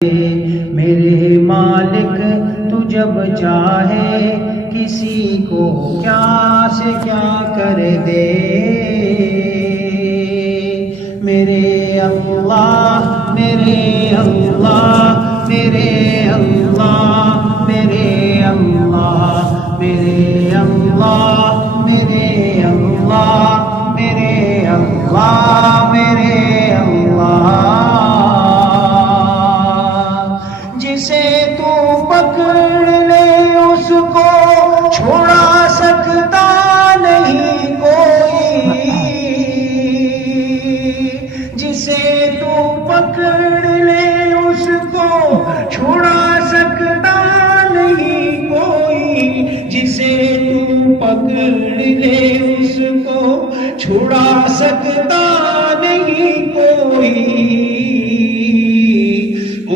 میرے مالک تو جب چاہے کسی کو کیا سے کیا کر دے. میرے اللہ میرے اللہ میرے اللہ میرے اللہ میرے اللہ میرے اللہ میرے اللہ میرے اللہ. جسے تو پکڑ لے اس کو چھوڑا سکتا نہیں کوئی. جسے تو پکڑ لے اس کو چھوڑا سکتا نہیں کوئی. جسے تو پکڑ لے اس کو چھوڑا سکتا نہیں کوئی.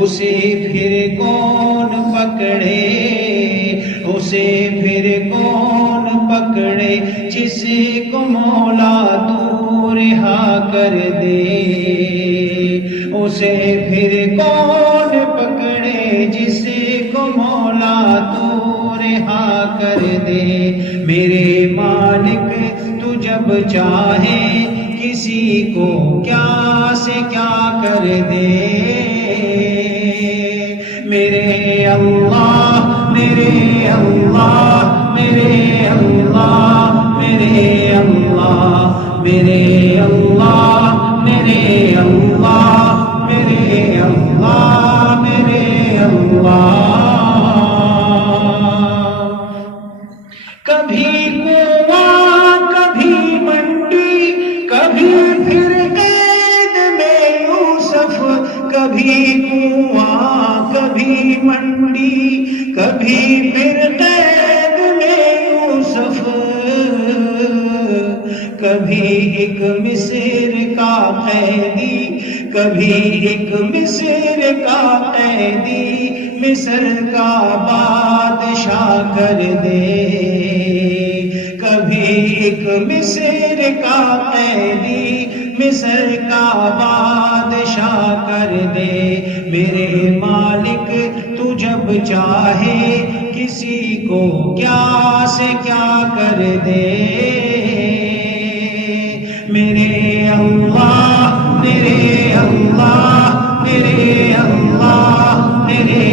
اسے پھر کون پکڑے اسے پھر کون پکڑے جسے کو مولا تو رہا کر دے. اسے پھر کون پکڑے جسے کو مولا تو رہا کر دے. میرے مالک تو جب چاہے کسی کو کیا سے کیا کر دے. میرے اللہ میرے اللہ میرے اللہ میرے اللہ میرے اللہ میرے اللہ میرے اللہ میرے اللہ. کبھی کنواں کبھی منڈی کبھی پھر قید میں یوسف. کبھی کنواں کبھی منڈی کبھی پھر قید میں یوسف. کبھی ایک مصر کا قیدی کبھی ایک مصر کا قیدی مصر کا بادشاہ کر دے. کبھی ایک مصر کا قیدی مصر کا بادشاہ کر دے. میرے مالک تو جب چاہے کسی کو کیا سے کیا کر دے. میرے اللہ میرے اللہ میرے اللہ میرے